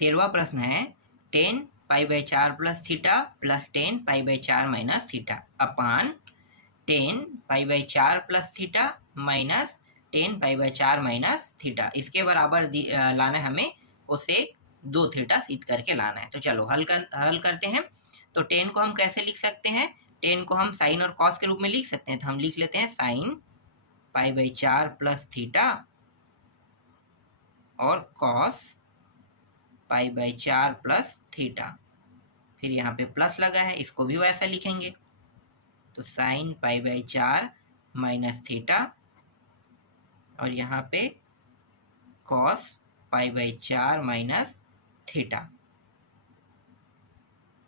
13वां प्रश्न है 10π/4 plus theta plus 10π/4 minus theta upon 10π/4 plus theta minus 10π/4 minus theta. इसके बराबर लाना है हमें, उसे 2 थीटा सिद्ध करके लाना है। तो चलो हल करते हैं। तो 10 को हम कैसे लिख सकते हैं? 10 को हम साइन और कॉस के रूप में लिख सकते हैं। तो हम लिख लेते हैं साइन π/4 प्लस थीटा और कॉस π/4 प्लस थीटा। फिर यहाँ पे प्लस लगा है, इसको भी वैसा लिखेंगे। तो साइन π/4 माइनस थीटा और यहाँ पे कॉस π/4 माइनस थीटा।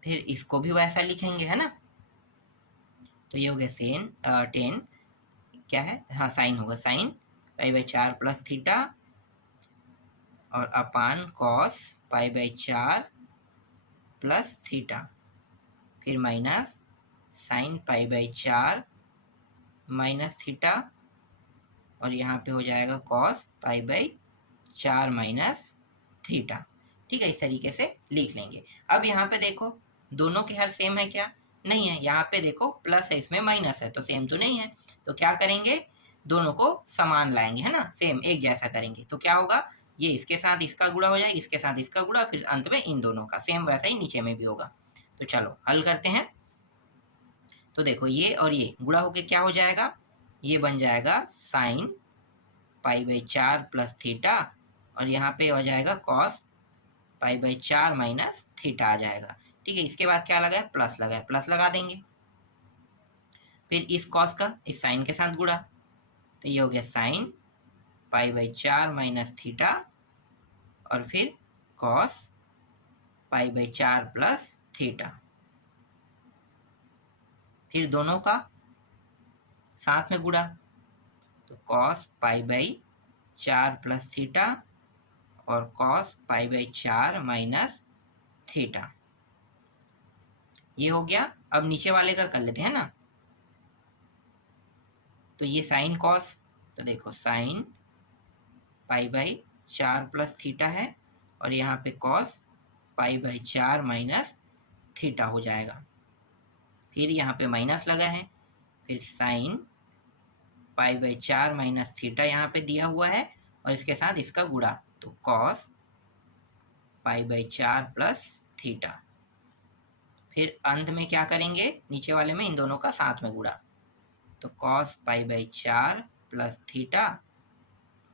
फिर इसको भी वैसा लिखेंगे, है ना। तो ये हो गया 10 क्या है, हाँ साइन होगा, साइन π/4 प्लस थीटा और अपान कॉस π/4 प्लस थीटा। फिर माइनस साइन π/4 माइनस थीटा और यहाँ पे हो जाएगा कॉस π/4 माइनस थीटा। ठीक है, इस तरीके से लिख लेंगे। अब यहाँ पे देखो दोनों के हर सेम है क्या? नहीं है। यहाँ पे देखो प्लस है, इसमें माइनस है, तो सेम तो नहीं है। तो क्या करेंगे, दोनों को समान लाएंगे, है ना, सेम एक जैसा करेंगे। तो क्या होगा, ये इसके साथ इसका गुणा हो जाएगा, इसके साथ इसका गुणा, फिर अंत में इन दोनों का। सेम वैसा ही नीचे में भी होगा। तो चलो हल करते हैं। तो देखो ये और ये गुणा होके क्या हो जाएगा, ये बन जाएगा साइन π/4 प्लस थीटा और यहाँ पे हो जाएगा कॉस π/4 माइनस थीटा आ जाएगा। ठीक है, इसके बाद क्या लगा है, प्लस लगा है, प्लस लगा देंगे। फिर इस कॉस का इस साइन के साथ गुणा, तो ये हो गया साइन π/4 माइनस थीटा और फिर कॉस π/4 प्लस थीटा। फिर दोनों का साथ में गुणा, तो कॉस π/4 प्लस थीटा और कॉस π/4 माइनस थीटा। ये हो गया। अब नीचे वाले का कर लेते हैं ना। तो ये साइन कॉस, तो देखो साइन π/4 प्लस थीटा है और यहाँ पे कॉस π/4 माइनस थीटा हो जाएगा। फिर यहाँ पे माइनस लगा है, फिर साइन π/4 माइनस थीटा यहाँ पे दिया हुआ है और इसके साथ इसका गुणा, तो कॉस π/4 प्लस थीटा। फिर अंत में क्या करेंगे, नीचे वाले में इन दोनों का साथ में गुणा, तो कॉस π/4 प्लस थीटा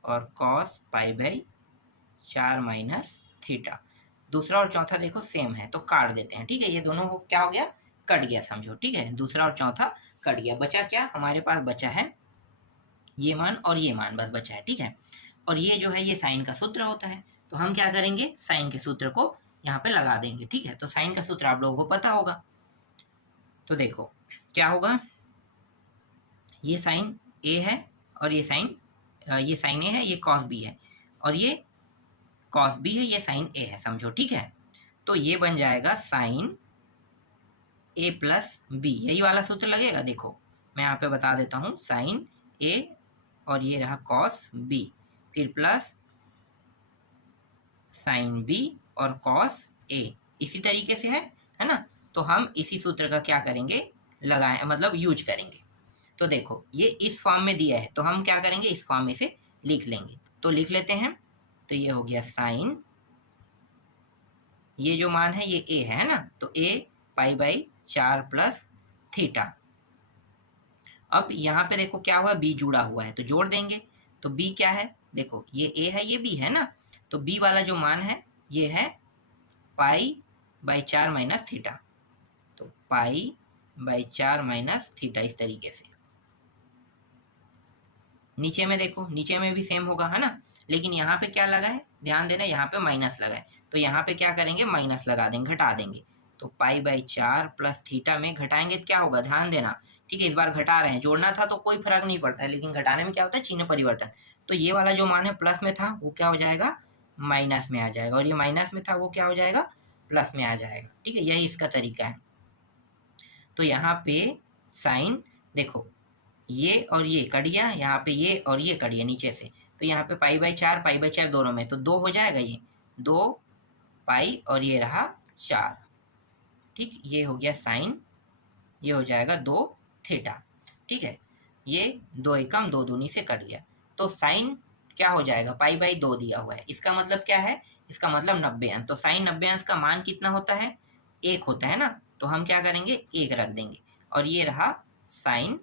और कॉस π/4 माइनस थीटा। दूसरा और चौथा देखो सेम है, तो काट देते हैं। ठीक है, ये दोनों क्या हो गया, कट गया समझो। ठीक है, दूसरा और चौथा कट गया। बचा क्या, हमारे पास बचा है ये मान और ये मान, बस बचा है। ठीक है, और ये जो है ये साइन का सूत्र होता है। तो हम क्या करेंगे, साइन के सूत्र को यहाँ पे लगा देंगे। ठीक है, तो साइन का सूत्र आप लोगों को पता होगा। तो देखो क्या होगा, ये साइन ए है और ये साइन ए है, ये कॉस बी है और ये कॉस बी है, ये साइन ए है समझो। ठीक है, तो ये बन जाएगा साइन ए प्लस बी, यही वाला सूत्र लगेगा। देखो मैं यहाँ पे बता देता हूँ, साइन ए और ये रहा कॉस बी, फिर प्लस साइन बी और कॉस ए, इसी तरीके से है ना। तो हम इसी सूत्र का क्या करेंगे, लगाएं, मतलब यूज करेंगे। तो देखो ये इस फॉर्म में दिया है, तो हम क्या करेंगे, इस फॉर्म में से लिख लेंगे। तो लिख लेते हैं। तो ये हो गया साइन, ये जो मान है ये ए है ना, तो ए π/4 प्लस थीटा। अब यहाँ पे देखो क्या हुआ, बी जुड़ा हुआ है, तो जोड़ देंगे। तो बी क्या है, देखो ये ए है, ये बी है ना, तो बी वाला जो मान है ये है π/4 माइनस थीटा। तो π/4 माइनस थीटा, इस तरीके से। नीचे में देखो, नीचे में भी सेम होगा, है ना, लेकिन यहाँ पे क्या लगा है, ध्यान देना, यहाँ पे माइनस लगा है। तो यहाँ पे क्या करेंगे, माइनस लगा देंगे, घटा देंगे। तो π/4 प्लस थीटा में घटाएंगे तो क्या होगा, ध्यान देना। ठीक है, इस बार घटा रहे हैं, जोड़ना था तो कोई फर्क नहीं पड़ता है, लेकिन घटाने में क्या होता है, चिन्ह परिवर्तन। तो ये वाला जो मान है प्लस में था वो क्या हो जाएगा, माइनस में आ जाएगा, और ये माइनस में था वो क्या हो जाएगा, प्लस में आ जाएगा। ठीक है, यही इसका तरीका है। तो यहाँ पे साइन देखो ये और ये कट गया, यहाँ पे ये और ये कट गया नीचे से, तो यहाँ पे π/4 दोनों में, तो 2 हो जाएगा, ये 2 पाई और ये रहा 4। ठीक, ये हो गया साइन, ये हो जाएगा 2 थीटा। ठीक है, ये 2 एकम 2 दूनी से कट गया। तो साइन क्या हो जाएगा, पाई बाई 2 दिया हुआ है, इसका मतलब क्या है, इसका मतलब 90 अंश। तो साइन 90 अंश का मान कितना होता है, 1 होता है ना। तो हम क्या करेंगे, 1 रख देंगे और ये रहा साइन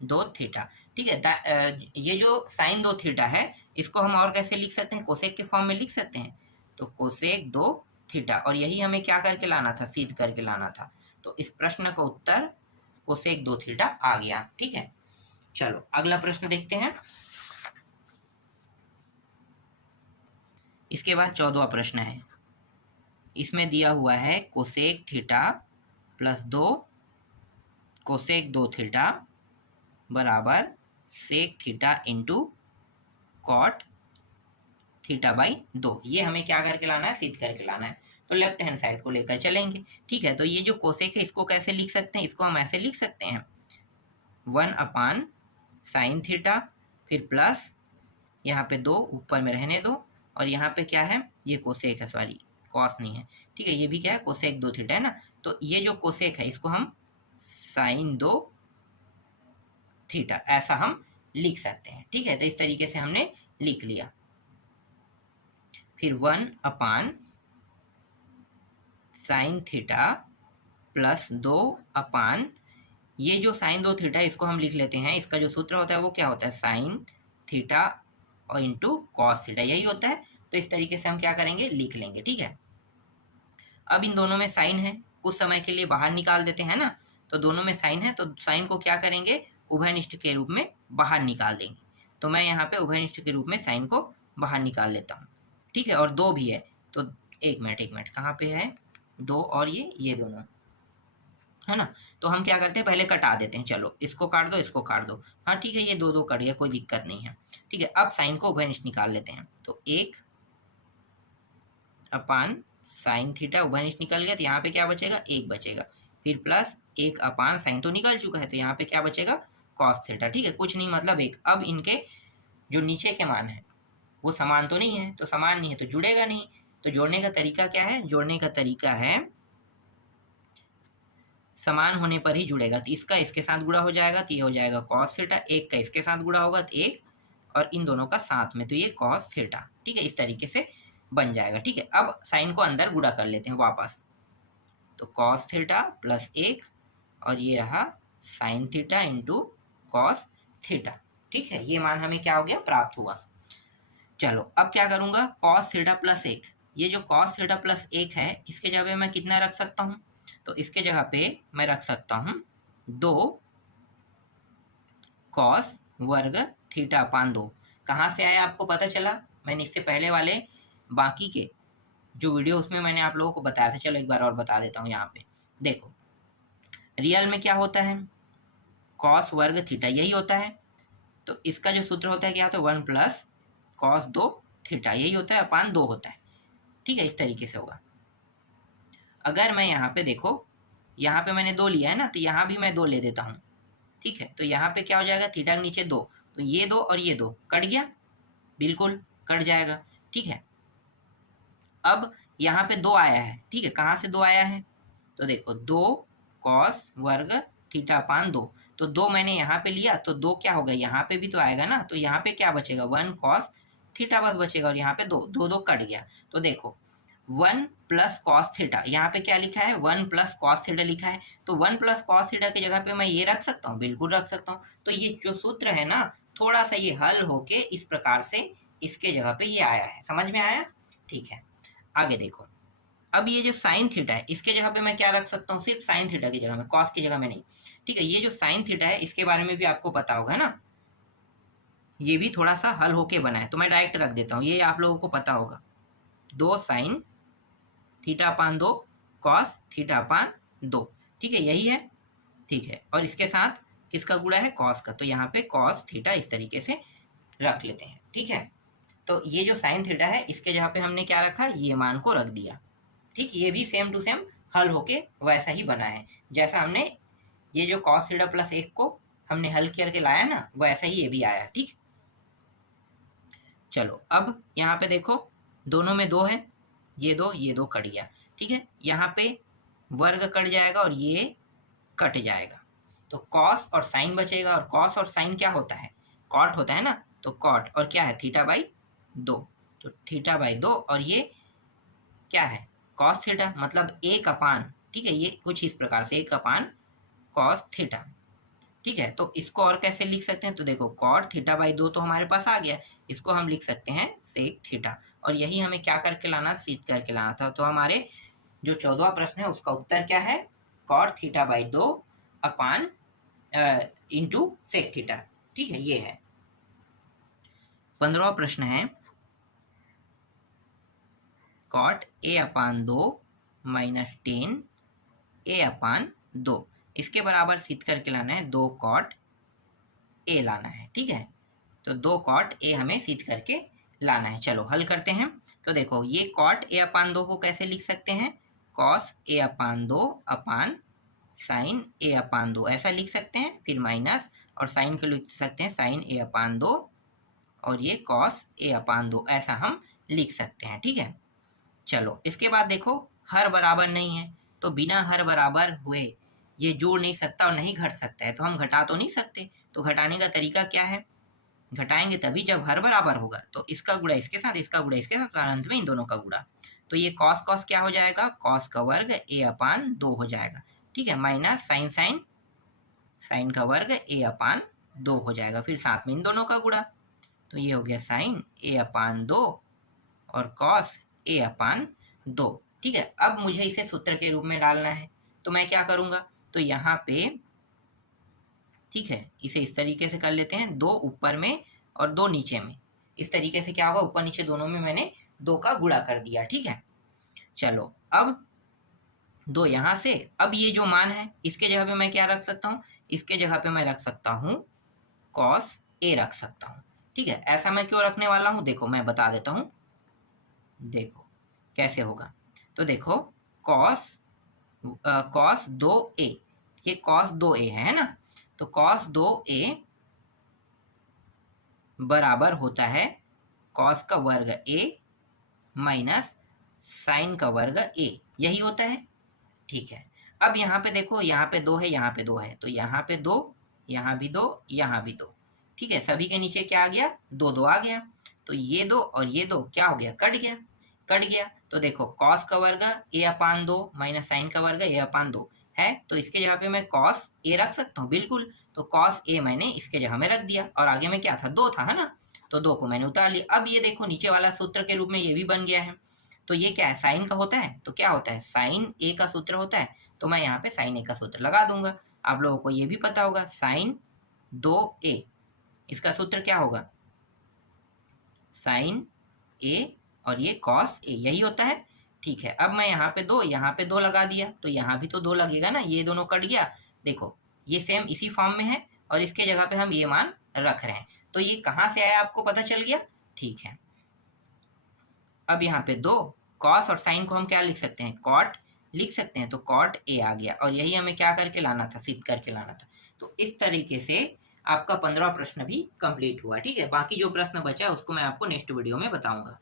2 थीटा। ठीक है, ये जो साइन 2 थीटा है इसको हम और कैसे लिख सकते हैं, कोसेक के फॉर्म में लिख सकते हैं। तो कोसेक 2 थीटा, और यही हमें क्या करके लाना था, सिद्ध करके लाना था। तो इस प्रश्न का उत्तर कोसेक 2 थीटा आ गया। ठीक है, चलो अगला प्रश्न देखते हैं। इसके बाद 14वां प्रश्न है। इसमें दिया हुआ है cosec theta plus 2 cosec 2 theta बराबर sec theta into cot theta by 2। ये हमें क्या करके लाना है, सिद्ध करके लाना है। तो लेफ्ट हैंड साइड को लेकर चलेंगे। ठीक है, तो ये जो कोसेक है इसको कैसे लिख सकते हैं, इसको हम ऐसे लिख सकते हैं 1 अपान साइन थीटा, फिर प्लस यहाँ पे 2 ऊपर में रहने दो, और यहाँ पे क्या है, ये कोसेक है, सॉरी कॉस नहीं है। ठीक है, ये भी क्या है, कोसेक 2 थीटा है ना। तो ये जो कोसेक है इसको हम साइन 2 थीटा ऐसा हम लिख सकते हैं। ठीक है, तो इस तरीके से हमने लिख लिया। फिर 1 अपान साइन थीटा प्लस 2 अपान, ये जो साइन 2 थीटा है इसको हम लिख लेते हैं, इसका जो सूत्र होता है वो क्या होता है, साइन थीटा और इंटू कॉस थीटा, यही होता है। तो इस तरीके से हम क्या करेंगे, लिख लेंगे। ठीक है, अब इन दोनों में साइन है, कुछ समय के लिए बाहर निकाल देते हैं ना। तो दोनों में साइन है, तो साइन को क्या करेंगे, उभयनिष्ठ के रूप में बाहर निकाल देंगे। तो मैं यहाँ पे उभयनिष्ठ के रूप में साइन को बाहर निकाल लेता हूँ। ठीक है, और 2 भी है, तो एक मिनट कहाँ पे है 2, और ये दोनों है ना। तो हम क्या करते हैं, पहले कटा देते हैं। चलो इसको काट दो, इसको काट दो। हाँ ठीक है, ये 2 कट गया, कोई दिक्कत नहीं है। ठीक है, अब साइन को उभयनिष्ठ निकाल लेते हैं। तो 1 अपान साइन थीटा उभयनिष्ठ निकल गया, तो यहाँ पे क्या बचेगा, 1 बचेगा। फिर प्लस 1 अपान साइन तो निकल चुका है, तो यहाँ पे क्या बचेगा, कॉस थीटा। ठीक है, कुछ नहीं मतलब 1। अब इनके जो नीचे के मान है वो समान तो नहीं है, तो समान नहीं है तो जुड़ेगा नहीं। तो जोड़ने का तरीका क्या है, जोड़ने का तरीका है समान होने पर ही जुड़ेगा। तो इसका इसके साथ गुणा हो जाएगा, तो ये हो जाएगा कॉस थीटा। 1 का इसके साथ गुणा होगा तो 1, और इन दोनों का साथ में, तो ये कॉस थीटा। ठीक है, इस तरीके से बन जाएगा। ठीक है, अब साइन को अंदर गुणा कर लेते हैं वापस। तो कॉस थीटा प्लस 1, और ये रहा sine theta into cos theta. ठीक है, ये मान हमें क्या हो गया, प्राप्त हुआ। चलो अब क्या करूंगा, कॉस थीटा प्लस 1, ये जो कॉस थीटा प्लस 1 है इसके जगह मैं कितना रख सकता हूँ, तो इसके जगह पे मैं रख सकता हूँ 2 कॉस वर्ग थीटा अपान 2। कहाँ से आया आपको पता चला, मैंने इससे पहले वाले बाकी के जो वीडियो उसमें मैंने आप लोगों को बताया था। चलो एक बार और बता देता हूँ। यहाँ पे देखो, रियल में क्या होता है, कॉस वर्ग थीटा यही होता है। तो इसका जो सूत्र होता है क्या होता है, 1 प्लस कॉस 2 थीटा, यही होता है, अपान 2 होता है। ठीक है, इस तरीके से होगा। अगर मैं यहाँ पे देखो, यहाँ पे मैंने 2 लिया है ना, तो यहाँ भी मैं 2 ले देता हूँ। ठीक है, तो यहाँ पे क्या हो जाएगा, थीटा के नीचे 2, तो ये 2 और ये 2 कट गया, बिल्कुल कट जाएगा। ठीक है, अब यहाँ पे 2 आया है। ठीक है, कहाँ से 2 आया है, तो देखो 2 कॉस वर्ग थीटा अपान 2, तो 2 मैंने यहाँ पे लिया, तो 2 क्या होगा, यहाँ पे भी तो आएगा ना। तो यहाँ पे क्या बचेगा, 1 कॉस थीटा बस बचेगा, और यहाँ पे 2 कट गया। तो देखो 1 प्लस कॉस थीटा, यहाँ पे क्या लिखा है, 1 प्लस कॉस थीटा लिखा है। तो 1 प्लस कॉस थीटा की जगह पे मैं ये रख सकता हूँ, बिल्कुल रख सकता हूँ। तो ये जो सूत्र है ना, थोड़ा सा ये हल होके इस प्रकार से इसके जगह पे ये आया है। समझ में आया। ठीक है, आगे देखो, अब ये जो साइन थीटा है इसके जगह पे मैं क्या रख सकता हूँ, सिर्फ साइन थीटा की जगह में, कॉस की जगह में नहीं। ठीक है, ये जो साइन थीटा है इसके बारे में भी आपको पता होगा ना, ये भी थोड़ा सा हल होके बना है, तो मैं डायरेक्ट रख देता हूँ, ये आप लोगों को पता होगा। 2 sine theta upon 2 cos theta upon 2। ठीक है, यही है। ठीक है, और इसके साथ किसका गुणा है, कॉस का, तो यहाँ पे कॉस थीटा इस तरीके से रख लेते हैं। ठीक है, तो ये जो साइन थीटा है इसके जगह पे हमने क्या रखा, ये मान को रख दिया। ठीक, ये भी सेम टू सेम हल होके वैसा ही बना है, जैसा हमने ये जो कॉस थीटा प्लस 1 को हमने हल करके लाया ना, वैसा ही ये भी आया। ठीक, चलो अब यहाँ पे देखो, दोनों में 2 है, ये दो कट गया, ठीक है। यहाँ पे वर्ग कट जाएगा और ये कट जाएगा, तो कॉस और साइन बचेगा, और कॉस और साइन क्या होता है, कॉट होता है ना, तो कॉट और क्या है थीटा बाई 2, तो थीटा बाई 2 और ये क्या है कॉस थीटा, मतलब 1/, ठीक है, ये कुछ इस प्रकार से 1/, कॉस थीटा, ठीक है। तो इसको और कैसे लिख सकते हैं, तो देखो कॉट थीटा बाई 2 तो हमारे पास आ गया, इसको हम लिख सकते हैं सेक थीटा, और यही हमें क्या करके लाना, सिद्ध करके लाना था। तो हमारे जो 14वां प्रश्न है उसका उत्तर क्या है, cot theta by 2 upon into sec theta, ठीक है, ये है। 15वां प्रश्न है कॉट a/2 माइनस 10 a/2, इसके बराबर सिद्ध करके लाना है 2 कॉट a लाना है, ठीक है। तो 2 कॉट a हमें सिद्ध करके लाना है। चलो हल करते हैं। तो देखो ये कॉट a/2 को कैसे लिख सकते हैं, कॉस a/2 अपान साइन a/2 ऐसा लिख सकते हैं, फिर माइनस और साइन को लिख सकते हैं साइन a/2 और ये कॉस a/2 ऐसा हम लिख सकते हैं, ठीक है। चलो इसके बाद देखो हर बराबर नहीं है, तो बिना हर बराबर हुए ये जुड़ नहीं सकता और नहीं घट सकता है, तो हम घटा तो नहीं सकते। तो घटाने का तरीका क्या है, घटाएंगे तभी जब हर बराबर होगा, तो इसका गुणा इसके साथ, इसका गुणा इसके साथ, और अंत में इन दोनों का गुणा। तो ये कॉस कॉस क्या हो जाएगा, कॉस का वर्ग a/2 हो जाएगा, ठीक है, माइनस साइन साइन साइन का वर्ग a/2 हो जाएगा, फिर साथ में इन दोनों का गुणा। तो ये हो गया साइन a/2 और कॉस a/2, ठीक है। अब मुझे इसे सूत्र के रूप में डालना है, तो मैं क्या करूंगा, तो यहाँ पे ठीक है इसे इस तरीके से कर लेते हैं, 2 ऊपर में और 2 नीचे में, इस तरीके से क्या होगा, ऊपर नीचे दोनों में मैंने 2 का गुणा कर दिया, ठीक है। चलो अब 2 यहाँ से, अब ये जो मान है इसके जगह पे मैं क्या रख सकता हूँ, इसके जगह पे मैं रख सकता हूँ कॉस a रख सकता हूँ, ठीक है। ऐसा मैं क्यों रखने वाला हूँ, देखो मैं बता देता हूँ, देखो कैसे होगा। तो देखो कॉस 2a, ये कॉस 2a है ना, तो कॉस 2a बराबर होता है कॉस का वर्ग a माइनस साइन का वर्ग a, यही होता है, ठीक है। अब यहाँ पे देखो, यहाँ पे 2 है, यहाँ पे 2 है, तो यहाँ पे 2, यहाँ भी 2, यहाँ भी 2, ठीक है। सभी के नीचे क्या आ गया, 2 2 आ गया, तो ये 2 और ये 2 क्या हो गया, कट गया, कट गया। तो देखो कॉस का वर्ग a/2 माइनस साइन का वर्ग a/2 है, तो इसके जगह पे मैं कॉस a रख सकता हूँ, बिल्कुल। तो कॉस a मैंने इसके जगह में रख दिया, और आगे में क्या था, 2 था, है ना, तो 2 को मैंने उतार लिया। अब ये देखो नीचे वाला सूत्र के रूप में ये भी बन गया है, तो ये क्या है, साइन का होता है, तो क्या होता है, साइन a का सूत्र होता है, तो मैं यहाँ पे साइन a का सूत्र लगा दूंगा। आप लोगों को ये भी पता होगा साइन 2a, इसका सूत्र क्या होगा, साइन a और ये कॉस a, यही होता है, ठीक है। अब मैं यहाँ पे 2, यहाँ पे 2 लगा दिया, तो यहाँ भी तो 2 लगेगा ना, ये दोनों कट गया, देखो ये सेम इसी फॉर्म में है, और इसके जगह पे हम ये मान रख रहे हैं, तो ये कहाँ से आया आपको पता चल गया, ठीक है। अब यहाँ पे 2 कॉस और साइन को हम क्या लिख सकते हैं, कॉट लिख सकते हैं, तो कॉट a आ गया, और यही हमें क्या करके लाना था, सिद्ध करके लाना था। तो इस तरीके से आपका 15वां प्रश्न भी कंप्लीट हुआ, ठीक है। बाकी जो प्रश्न बचा है उसको मैं आपको नेक्स्ट वीडियो में बताऊंगा।